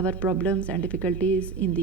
Our problems and difficulties in the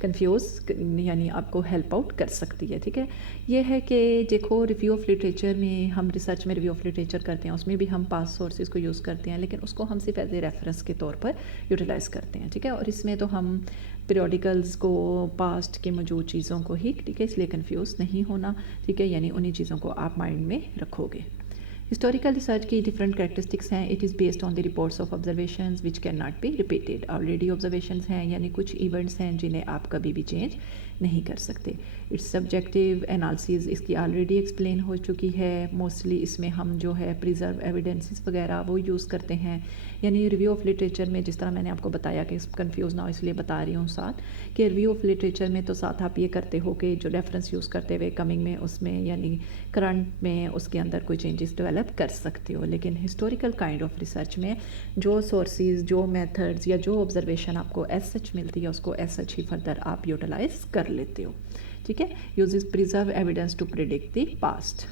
confuse یعنی آپ کو ہیلپ آؤٹ کر سکتی ہے. ٹھیک ہے, یہ ہے کہ دیکھو ریویو آف لٹریچر میں ہم ریسرچ میں ریویو آف لٹریچر کرتے ہیں, اس میں بھی ہم پاس سورسز کو یوز کرتے ہیں, لیکن اس کو ہم صرف ایز اے ریفرنس کے طور پر یوٹیلائز کرتے ہیں. ٹھیک ہے, اور اس میں تو ہم پیریوڈیکلز کو پاسٹ کے موجود چیزوں کو ہی, ٹھیک ہے, اس لیے کنفیوز نہیں ہونا. ٹھیک ہے, یعنی انہی چیزوں کو آپ مائنڈ میں رکھو گے. ہسٹوریکل ریسرچ کی ڈفرینٹ کریکٹرسٹکس ہیں. It is based on the reports of observations which can not be repeated. Already observations ہیں, یعنی کچھ ایونٹس ہیں جنہیں آپ کبھی بھی چینج نہیں کر سکتے. اٹس سبجیکٹیو انالسز اس کی آلریڈی ایکسپلین ہو چکی ہے. موسٹلی اس میں ہم جو ہے پریزرو ایویڈنسز وغیرہ وہ یوز کرتے ہیں. یعنی ریویو آف لٹریچر میں جس طرح میں نے آپ کو بتایا کہ کنفیوز نہ ہو اس لیے بتا رہی ہوں ساتھ کہ ریویو آف لٹریچر میں تو ساتھ آپ یہ کرتے ہو کہ جو ریفرنس یوز کرتے ہوئے کمنگ میں اس میں یعنی کرنٹ میں اس کے اندر کوئی چینجز ڈیولپ کر سکتے ہو. لیکن ہسٹوریکل کائنڈ آف ریسرچ میں جو سورسز, جو میتھڈز یا جو آبزرویشن آپ کو ایز سچ ملتی ہے اس کو ایز سچ ہی فردر آپ یوٹیلائز کر لیتے ہو. ٹھیک ہے, uses preserve evidence to predict the past.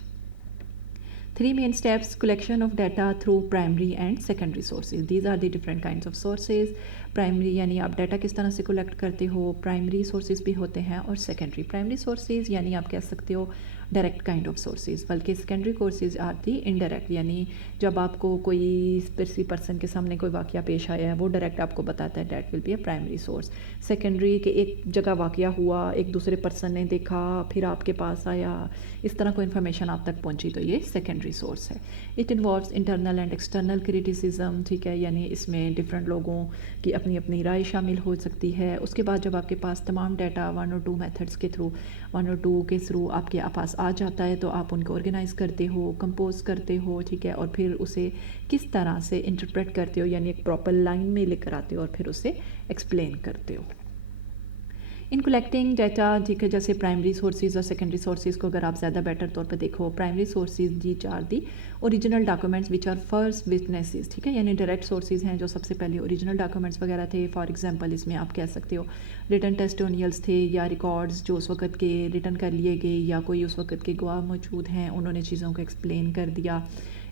3 main steps: collection of data through primary and secondary sources. These are the different kinds of sources. Primary یعنی آپ ڈیٹا کس طرح سے کلیکٹ کرتے ہو, پرائمری سورسز بھی ہوتے ہیں اور سیکنڈری. پرائمری سورسز یعنی آپ کہہ سکتے ہو ڈائریکٹ کائنڈ آف سورسز, بلکہ secondary sources are the indirect, یعنی جب آپ کو کوئی کسی پرسن کے سامنے کوئی واقعہ پیش آیا ہے وہ ڈائریکٹ آپ کو بتاتا ہے, that will be a primary source. Secondary کہ ایک جگہ واقعہ ہوا, ایک دوسرے پرسن نے دیکھا, پھر آپ کے پاس آیا, اس طرح کوئی انفارمیشن آپ تک پہنچی, تو یہ سیکنڈری سورس ہے. It involves internal and external criticism. ٹھیک ہے, یعنی اس میں ڈفرینٹ لوگوں کی اپنی اپنی رائے شامل ہو سکتی ہے. اس کے بعد جب آپ کے پاس تمام ڈیٹا 1 اور 2 میتھڈس کے تھرو 1 اور 2 کے تھرو آپ کے پاس آ جاتا ہے تو آپ ان کو آرگنائز کرتے ہو, کمپوز کرتے ہو. ٹھیک ہے, اور پھر اسے کس طرح سے انٹرپریٹ کرتے ہو, یعنی ایک پراپر لائن میں لے کر آتے ہو اور پھر اسے ایکسپلین کرتے ہو. ان کلیکٹنگ ڈیٹا, ٹھیک ہے, جیسے پرائمری سورسز اور سیکنڈری سورسز کو اگر آپ زیادہ بیٹر طور پہ دیکھو, primary sources that are the original documents which are first witnesses. ٹھیک ہے, یعنی ڈائریکٹ سورسز ہیں جو سب سے پہلے اوریجنل ڈاکومنٹس وغیرہ تھے. فار ایگزامپل اس میں آپ کہہ سکتے ہو ریٹن ٹیسٹونیلز تھے یا ریکارڈز جو اس وقت کے ریٹن کر لیے گئے, یا کوئی اس وقت کے گواہ موجود ہیں انہوں نے چیزوں کو ایکسپلین کر دیا.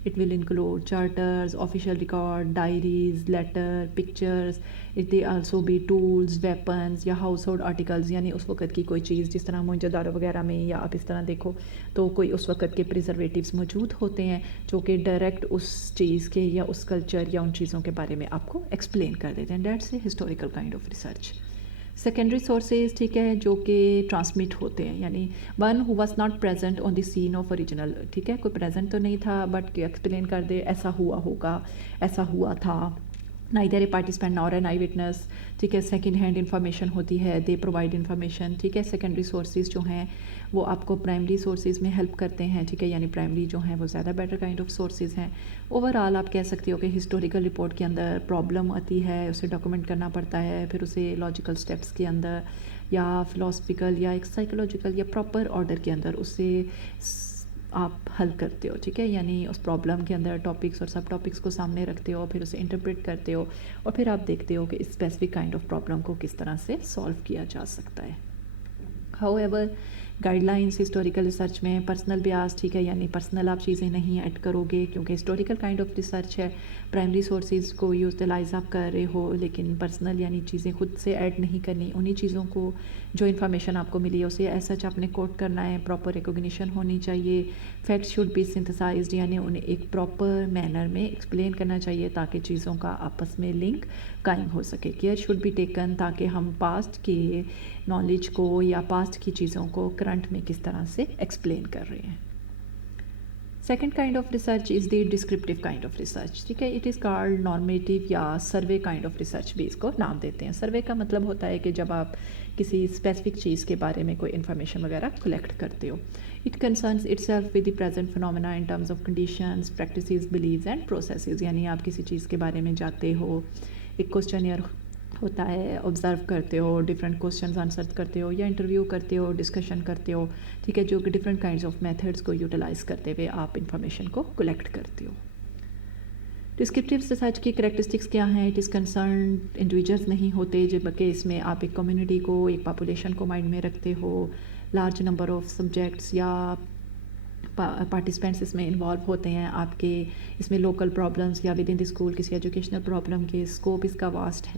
It will include charters, official record, diaries, letter, pictures. It they also be tools, weapons یا household articles, یعنی اس وقت کی کوئی چیز جس طرح موئنجو-دارو وغیرہ میں یا آپ اس طرح دیکھو تو کوئی اس وقت کے پریزرویٹیوز موجود ہوتے ہیں جو کہ ڈائریکٹ اس چیز کے یا اس کلچر یا ان چیزوں کے بارے میں آپ کو ایکسپلین کر دیتے ہیں. That's a historical kind of research. Secondary sources, ٹھیک ہے, جو کہ ٹرانسمٹ ہوتے ہیں, یعنی one who was not present on the scene of original. ٹھیک ہے, کوئی پریزنٹ تو نہیں تھا بٹ ایکسپلین کر دے ایسا ہوا ہوگا, ایسا ہوا تھا. neither a participant nor an eye witness. ٹھیک ہے, سیکنڈ ہینڈ انفارمیشن ہوتی ہے, دے پرووائڈ انفارمیشن. ٹھیک ہے, سیکنڈری سورسز جو ہیں وہ آپ کو پرائمری سورسز میں ہیلپ کرتے ہیں. ٹھیک ہے, یعنی پرائمری جو ہیں وہ زیادہ بیٹر کائنڈ آف سورسز ہیں. اوور آل آپ کہہ سکتے ہو کہ ہسٹوریکل رپورٹ کے اندر پرابلم آتی ہے, اسے ڈاکومنٹ کرنا پڑتا ہے, پھر اسے لاجیکل اسٹیپس کے اندر یا فلاسفیکل یا ایک سائیکولوجیکل یا پراپر آرڈر کے اندر اسے آپ حل کرتے ہو. ٹھیک ہے, یعنی اس پرابلم کے اندر ٹاپکس اور سب ٹاپکس کو سامنے رکھتے ہو, پھر اسے انٹرپریٹ کرتے ہو اور پھر آپ دیکھتے ہو کہ اسپیسیفک کائنڈ آف پرابلم کو کس طرح سے سالو کیا جا سکتا ہے. How ever guide lines historical research میں پرسنل بیاس, ٹھیک ہے, یعنی پرسنل آپ چیزیں نہیں ایڈ کرو گے کیونکہ ہسٹوریکل کائنڈ آف ریسرچ ہے. پرائمری سورسز کو یوٹیلائز آپ کر رہے ہو, لیکن پرسنل یعنی چیزیں خود سے ایڈ نہیں کرنی. انہی چیزوں کو جو انفارمیشن آپ کو ملی ہے اسے ایز سچ آپ نے کوٹ کرنا ہے. پراپر ریکوگنیشن ہونی چاہیے. فیکٹس شوڈ بی سنتھسائزڈ, یعنی انہیں ایک پراپر مینر میں ایکسپلین کرنا چاہیے تاکہ چیزوں کا آپس میں لنک قائم ہو سکے. کیئر شوڈ بی ٹیکن تاکہ ہم پاسٹ کے نالج کو یا پاسٹ کی چیزوں کو کرنٹ میں کس طرح سے ایکسپلین کر رہے ہیں. Second kind of research is the descriptive kind of research. ٹھیک ہے, اٹ از کالڈ نارمیٹیو یا سروے کائنڈ آف ریسرچ بھی اس کو نام دیتے ہیں. سروے کا مطلب ہوتا ہے کہ جب آپ کسی اسپیسیفک چیز کے بارے میں کوئی انفارمیشن وغیرہ کلیکٹ کرتے ہو. It concerns itself with the present phenomena in terms of conditions, practices, beliefs and processes. یعنی آپ کسی چیز کے بارے میں جاتے ہو, ایک کوسچنیئر ہوتا ہے, آبزرو کرتے ہو, ڈفرینٹ کوسچنز آنسر کرتے ہو یا انٹرویو کرتے ہو, ڈسکشن کرتے ہو. ٹھیک ہے, جو کہ ڈفرینٹ کائنڈز آف میتھڈس کو یوٹیلائز کرتے ہوئے آپ انفارمیشن کو کلیکٹ کرتے ہو. ڈسکرپٹیو ریسرچ کی کریکٹرسٹکس کیا ہیں؟ اٹ از کنسرن انڈیویجولس نہیں ہوتے جبکہ اس میں آپ ایک کمیونٹی کو, ایک پاپولیشن کو مائنڈ میں رکھتے ہو. لارج نمبر آف سبجیکٹس یا پارٹیسپینٹس اس میں انوالو ہوتے ہیں آپ کے. اس میں لوکل پرابلمس یا ود ان دی اسکول کسی ایجوکیشنل پرابلم کے اسکوپ اس کا واسٹ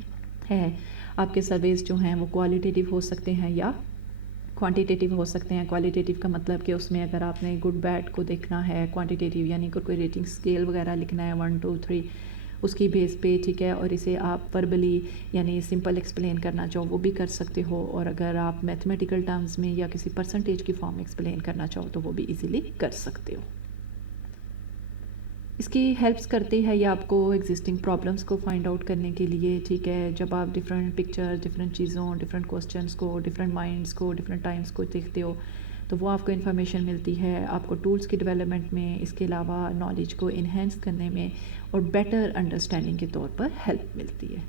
ہے. آپ کے سرویز جو ہیں وہ کوالٹیٹیو ہو سکتے ہیں یا کوانٹیٹیو ہو سکتے ہیں. کوالٹیٹیو کا مطلب کہ اس میں اگر آپ نے گڈ بیڈ کو دیکھنا ہے، کوانٹیٹیو یعنی کوئی ریٹنگ اسکیل وغیرہ لکھنا ہے 1 2 3 اس کی بیس پہ، ٹھیک ہے. اور اسے آپ وربلی یعنی سمپل ایکسپلین کرنا چاہو وہ بھی کر سکتے ہو، اور اگر آپ میتھمیٹیکل ٹرمز میں یا کسی پرسنٹیج کی فارم میں ایکسپلین کرنا چاہو تو وہ بھی ایزیلی کر سکتے ہو. اس کی ہیلپس کرتی ہے یہ آپ کو ایگزسٹنگ پرابلمس کو فائنڈ آؤٹ کرنے کے لیے، ٹھیک ہے. جب آپ ڈفرینٹ پکچر، ڈفرینٹ چیزوں، ڈفرینٹ کوسچنس کو، ڈفرینٹ مائنڈس کو، ڈفرینٹ ٹائمس کو دیکھتے ہو تو وہ آپ کو انفارمیشن ملتی ہے. آپ کو ٹولس کی ڈیولپمنٹ میں، اس کے علاوہ نالج کو انہینس کرنے میں اور بیٹر انڈرسٹینڈنگ کے طور پر ہیلپ ملتی ہے.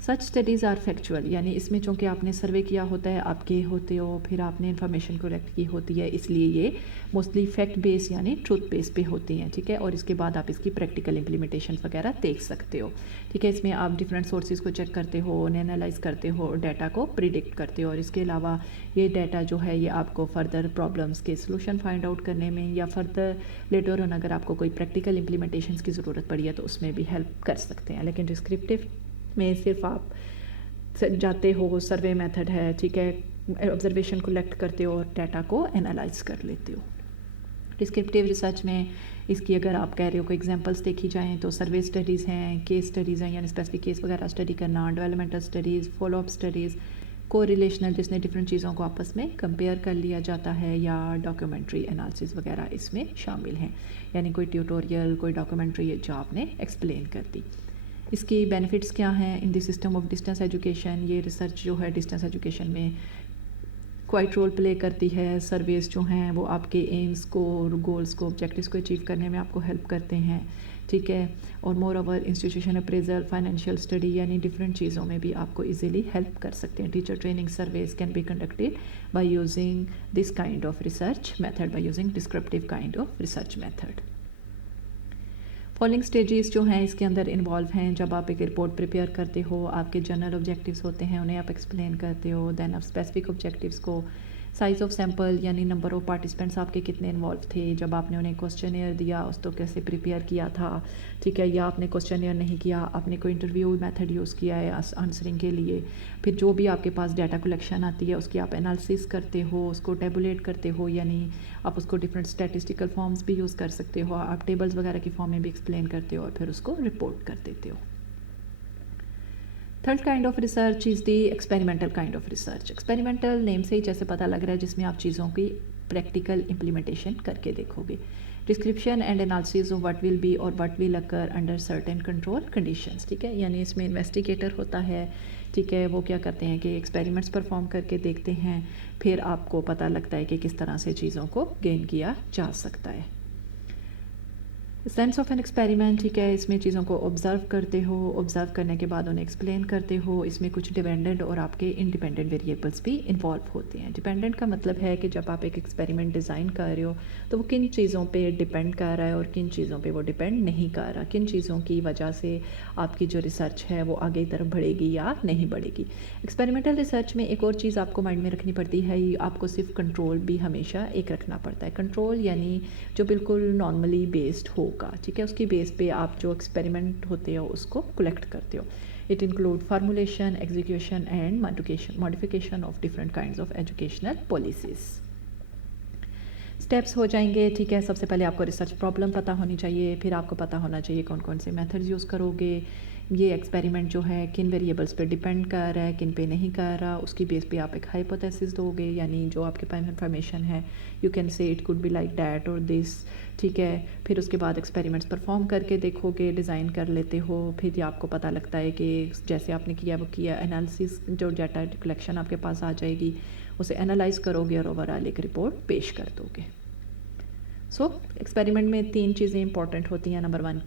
سچ اسٹڈیز آر فیکچوئل، یعنی اس میں چونکہ آپ نے سروے کیا ہوتا ہے، آپ گئے ہوتے ہو، پھر آپ نے انفارمیشن کلیکٹ کی ہوتی ہے، اس لیے یہ موسٹلی فیکٹ بیس یعنی ٹروتھ بیس پہ ہوتی ہیں، ٹھیک ہے. اور اس کے بعد آپ اس کی پریکٹیکل امپلیمنٹیشن وغیرہ دیکھ سکتے ہو، ٹھیک ہے. اس میں آپ ڈفرینٹ سورسز کو چیک کرتے ہو، انہیں انالائز کرتے ہو اور ڈیٹا کو پریڈکٹ کرتے ہو. اور اس کے علاوہ یہ ڈیٹا جو ہے یہ آپ کو فردر پرابلمس کے سلوشن فائنڈ آؤٹ کرنے میں یا فردر لیٹر آن اگر آپ کو کوئی پریکٹیکل امپلیمنٹیشنس کی ضرورت پڑی ہے تو اس میں بھی ہیلپ کر سکتے ہیں. لیکن ڈسکرپٹیو میں صرف آپ جاتے ہو، سروے میتھڈ ہے، ٹھیک ہے، آبزرویشن کلیکٹ کرتے ہو اور ڈیٹا کو انالائز کر لیتے ہو. ڈسکرپٹیو ریسرچ میں اس کی اگر آپ کہہ رہے ہو کہ ایگزامپلس دیکھی جائیں تو سروے اسٹڈیز ہیں، کیس اسٹڈیز ہیں یعنی اسپیسیفک کیس وغیرہ اسٹڈی کرنا، developmental studies, follow up studies, کو ریلیشنل جس میں ڈفرینٹ چیزوں کو آپس میں کمپیئر کر لیا جاتا ہے، یا ڈاکیومنٹری انالسس وغیرہ اس میں شامل ہیں، یعنی کوئی ٹیوٹوریل، کوئی ڈاکیومنٹری جو آپ نے ایکسپلین کر دی. اس کی بینیفٹس کیا ہیں in the system of distance education? یہ ریسرچ جو ہے ڈسٹینس ایجوکیشن میں کوائٹ رول پلے کرتی ہے. سرویز جو ہیں وہ آپ کے ایمز کو، گولز کو، آبجیکٹیوز کو اچیو کرنے میں آپ کو ہیلپ کرتے ہیں، ٹھیک ہے. اور مور over institution appraisal, financial study یعنی ڈفرینٹ چیزوں میں بھی آپ کو ایزیلی ہیلپ کر سکتے ہیں. Teacher training surveys can be conducted by using this kind of research method, by using descriptive kind of research method. Following stages جو ہیں اس کے اندر انوالو ہیں. جب آپ ایک رپورٹ پریپیئر کرتے ہو، آپ کے جنرل آبجیکٹیوز ہوتے ہیں، انہیں آپ ایکسپلین کرتے ہو. دین آپ اسپیسیفک آبجیکٹیوز کو، سائز آف سیمپل یعنی نمبر آف پارٹیسپینٹس آپ کے کتنے انوالو تھے جب آپ نے انہیں کوسچنیئر دیا، اس کو کیسے پریپیئر کیا تھا، ٹھیک ہے. یا آپ نے کوسچنیئر نہیں کیا، آپ نے کوئی انٹرویو میتھڈ یوز کیا ہے آنسرنگ کے لیے. پھر جو بھی آپ کے پاس ڈیٹا کلیکشن آتی ہے اس کی آپ انالسس کرتے ہو، اس کو ٹیبولیٹ کرتے ہو، یعنی آپ اس کو ڈفرینٹ اسٹیٹسٹیکل فارمز بھی یوز کر سکتے ہو، آپ ٹیبلز وغیرہ کی فارم میں بھی ایکسپلین کرتے ہو اور پھر اس کو رپورٹ کر دیتے ہو. Third kind of research is the experimental kind of research. Experimental name سے ہی جیسے پتہ لگ رہا ہے جس میں آپ چیزوں کی پریکٹیکل امپلیمنٹیشن کر کے دیکھو گے. Description and analysis of what will be اور what will occur under certain control conditions, ٹھیک ہے. یعنی اس میں انویسٹیگیٹر ہوتا ہے، ٹھیک ہے، وہ کیا کرتے ہیں کہ ایکسپیریمنٹس پرفارم کر کے دیکھتے ہیں، پھر آپ کو پتہ لگتا ہے کہ کس طرح سے چیزوں کو گین کیا جا سکتا ہے. سینس آف این ایکسپیریمنٹ، ٹھیک ہے، اس میں چیزوں کو آبزرو کرتے ہو، آبزرو کرنے کے بعد انہیں ایکسپلین کرتے ہو. اس میں کچھ ڈیپینڈنٹ اور آپ کے انڈیپینڈنٹ ویریبلس بھی انوالو ہوتے ہیں. ڈیپینڈنٹ کا مطلب ہے کہ جب آپ ایک ایکسپیریمنٹ ڈیزائن کر رہے ہو تو وہ کن چیزوں پہ ڈیپینڈ کر رہا ہے اور کن چیزوں پہ وہ ڈیپینڈ نہیں کر رہا، کن چیزوں کی وجہ سے آپ کی جو ریسرچ ہے وہ آگے طرف بڑھے گی یا نہیں بڑھے گی. ایکسپیریمنٹل ریسرچ میں ایک اور چیز آپ کو مائنڈ میں رکھنی پڑتی ہے، آپ کو صرف کنٹرول بھی ہمیشہ ایک رکھنا پڑتا ہے. کنٹرول یعنی جو بالکل نارملی بیسڈ ہوگا، ٹھیک ہے، اس کی بیس پہ آپ جو ایکسپیریمنٹ ہوتے ہو اس کو کلیکٹ کرتے ہو. It include formulation, execution and modification of different kinds of educational policies. Steps ہو جائیں گے، ٹھیک ہے. سب سے پہلے آپ کو ریسرچ پرابلم پتہ ہونی چاہیے، پھر آپ کو پتہ ہونا چاہیے کون کون سے میتھڈز یوز کرو گے، یہ ایکسپیریمنٹ جو ہے کن ویریبلس پہ ڈیپینڈ کر رہا ہے، کن پہ نہیں کر رہا، اس کی بیس پہ آپ ایک ہائپوتھیسس دو گے، یعنی جو آپ کے پاس انفارمیشن ہے you can say it could be like that اور دس، ٹھیک ہے. پھر اس کے بعد ایکسپیریمنٹس پرفارم کر کے دیکھو گے، ڈیزائن کر لیتے ہو، پھر آپ کو پتہ لگتا ہے کہ جیسے آپ نے کیا وہ کیا. انالسس جو ڈیٹا کلیکشن آپ کے پاس آ جائے گی اسے انالائز کرو گے اور اوورآل ایک رپورٹ پیش کر دو گے. سو ایکسپیریمنٹ میں 3 چیزیں امپورٹنٹ ہوتی ہیں. Number 1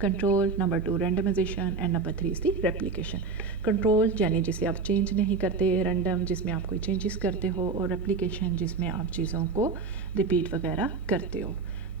control, number 2 randomisation and number 3 is the replication. Control یعنی جسے آپ چینج نہیں کرتے، رینڈم جس میں آپ کوئی چینجز کرتے ہو، اور ریپلیکیشن جس میں آپ چیزوں کو ریپیٹ وغیرہ کرتے ہو.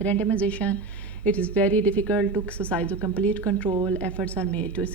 Randomization, it is very difficult to exercise a complete control. Efforts are made to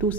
2